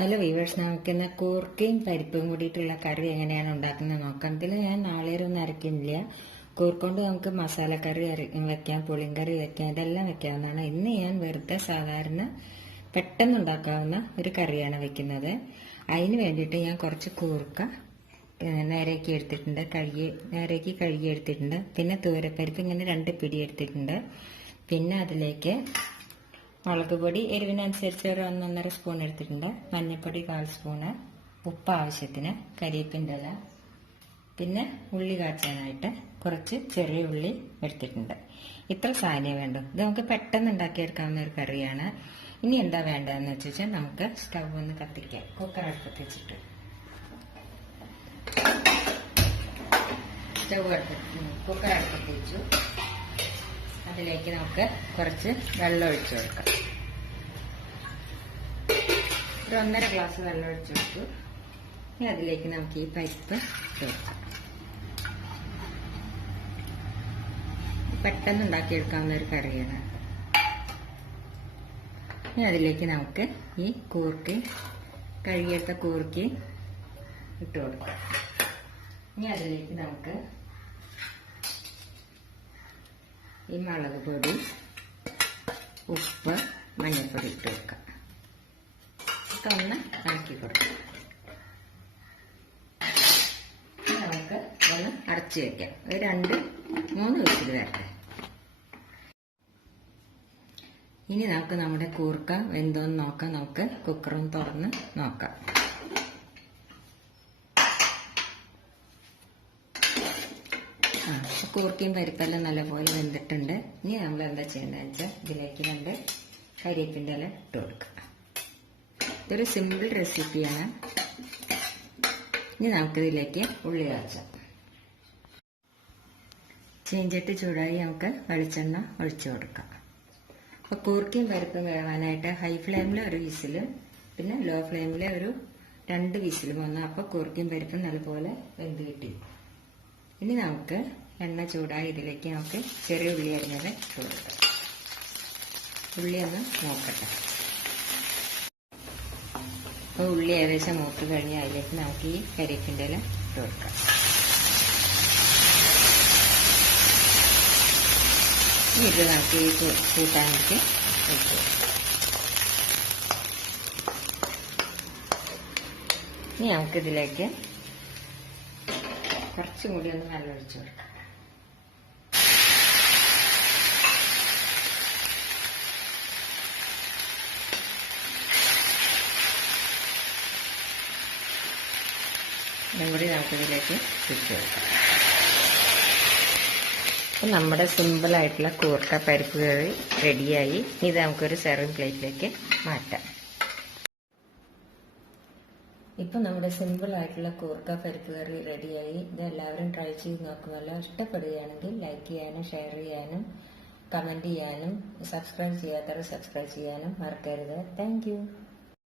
Hello weavers, നമുക്കിന്ന് കൂർക്കയും പരിപ്പും കൂടിയിട്ടുള്ള കറി എങ്ങനെയാണ് ഉണ്ടാക്കുന്നത് നോക്കാം. ഇതിൽ ഞാൻ നാളികേരമൊന്നും അരയ്ക്കുന്നില്ല. കൂർക്കൊണ്ട് നമുക്ക് മസാലക്കറി വെക്കാം, പുളിങ്കറി വെക്കാം, ഇതെല്ലാം വെക്കാവുന്നതാണ്. ഇന്ന് ഞാൻ വെറുതെ സാധാരണ പെട്ടെന്ന് ഉണ്ടാക്കാവുന്ന ഒരു കറിയാണ് വെക്കുന്നത്. അതിന് വേണ്ടിയിട്ട് ഞാൻ കുറച്ച് കൂർക്ക നേരേക്ക് എടുത്തിട്ടുണ്ട്, നേരേക്ക് കഴുകി എടുത്തിട്ടുണ്ട്. പിന്നെ തൂരപ്പരിപ്പ് ഇങ്ങനെ 2 പിടി എടുത്തിട്ടുണ്ട്. പിന്നെ അതിലേക്ക് മുളക് പൊടി എരിവിനനുസരിച്ച് ഒരു 1.5 സ്പൂൺ എടുത്തിട്ടുണ്ട്. മഞ്ഞൾപ്പൊടി 1/4 സ്പൂണ്, ഉപ്പ് ആവശ്യത്തിന്, കരിവേപ്പിൻ്റെ ഇല, പിന്നെ ഉള്ളി കാച്ചാനായിട്ട് കുറച്ച് ചെറിയ ഉള്ളി എടുത്തിട്ടുണ്ട്. ഇത്ര സാധനമേ വേണ്ടു. ഇത് നമുക്ക് പെട്ടെന്ന് ഉണ്ടാക്കിയെടുക്കാവുന്ന ഒരു കറിയാണ്. ഇനി എന്താ വേണ്ടതെന്ന് വെച്ചാൽ നമുക്ക് സ്റ്റവ് ഒന്ന് കത്തിക്കാം. കുക്കർ അടുപ്പത്ത് വെച്ചിട്ട് കുക്കർ അടുപ്പത്ത് വെച്ചു. അതിലേക്ക് നമുക്ക് കുറച്ച് വെള്ളം ഒഴിച്ചു കൊടുക്കാം. ഒരു 1.5 ഗ്ലാസ് വെള്ളം ഒഴിച്ചു കൊടുത്തു. ഇനി അതിലേക്ക് നമുക്ക് ഈ പരിപ്പ് ചേർക്കാം. പെട്ടെന്ന് ഉണ്ടാക്കിയെടുക്കാവുന്ന ഒരു കറിയാണ്. ഇനി അതിലേക്ക് നമുക്ക് ഈ കഴുകിയെടുത്ത കൂർക്കി ഇട്ട് കൊടുക്കാം. ഇനി അതിലേക്ക് നമുക്ക് ഈ മുളക് പൊടി, ഉപ്പ്, മഞ്ഞൾപ്പൊടി ഇട്ട് വെക്കാം. ഒന്ന് ഇളക്കി കൊടുക്കാം. നമുക്ക് ഒന്ന് അടച്ചു വെക്കാം. ഒരു 2-3 വിസിൽ വരട്ടെ. ഇനി നമുക്ക് നമ്മുടെ കൂർക്ക വെന്തോന്ന് നോക്കാം. നമുക്ക് കുക്കറൊന്ന് തുറന്ന് നോക്കാം. കൂർക്കയും പരിപ്പെല്ലാം നല്ലപോലെ വെന്തിട്ടുണ്ട്. ഇനി നമ്മൾ എന്താ ചെയ്യേണ്ടതെന്ന് വെച്ചാൽ ഇതിലേക്ക് 2 കരിവേപ്പിൻ്റെ ഇല ഇട്ട് കൊടുക്കുക. ഇതൊരു സിമ്പിൾ റെസിപ്പിയാണ്. ഇനി നമുക്കിതിലേക്ക് ഉള്ളി കാച്ചാം. ചീഞ്ചട്ടി ചൂടായി നമുക്ക് വെളിച്ചെണ്ണ ഒഴിച്ചു കൊടുക്കാം. അപ്പോൾ കൂർക്കയും പരിപ്പും വേവാനായിട്ട് ഹൈ ഫ്ലെയിമിൽ 1 വിസിലും പിന്നെ ലോ ഫ്ലെയിമിൽ ഒരു 2 വിസിലും വന്നു. അപ്പോൾ കൂർക്കയും പരിപ്പും നല്ലപോലെ വെന്ത് കിട്ടി. ഇനി നമുക്ക് എണ്ണ ചൂടായി ഇതിലേക്ക് നമുക്ക് ചെറിയ ഉള്ളി അരിഞ്ഞത് ഇട്ട് കൊടുക്കാം. ഉള്ളി ഒന്ന് നോക്കട്ടെ. അപ്പോൾ ഉള്ളി ഏകദേശം മൂത്ത് കഴിഞ്ഞാൽ അതിലേക്ക് നമുക്ക് ഈ കരിവേപ്പിൻ്റെ ഇല ഇട്ട് കൊടുക്കാം. ഇത് നമുക്ക് ഈ കൂട്ടാനിലേക്ക് ഒഴിച്ച് കൊടുക്കാം. ഇനി നമുക്കിതിലേക്ക് കുറച്ചും കൂടി ഒന്ന് വെള്ളം ഒഴിച്ചു കൊടുക്കാം. ഇതും കൂടി നമുക്കിതിലേക്ക് ഒഴിച്ചു കൊടുക്കാം. അപ്പം നമ്മുടെ സിമ്പിളായിട്ടുള്ള കൂർക്ക പരിപ്പ് കറി റെഡിയായി. ഇത് നമുക്കൊരു സെർവിങ് പ്ലേറ്റിലേക്ക് മാറ്റാം. ഇപ്പം നമ്മുടെ സിമ്പിളായിട്ടുള്ള കൂർക്ക പരിപ്പ് കറി റെഡിയായി. ഇത് എല്ലാവരും ട്രൈ ചെയ്ത് നോക്കുമല്ലോ. ഇഷ്ടപ്പെടുകയാണെങ്കിൽ ലൈക്ക് ചെയ്യാനും ഷെയർ ചെയ്യാനും കമൻറ്റ് ചെയ്യാനും സബ്സ്ക്രൈബ് ചെയ്യാത്തവർ സബ്സ്ക്രൈബ് ചെയ്യാനും മറക്കരുത്. താങ്ക്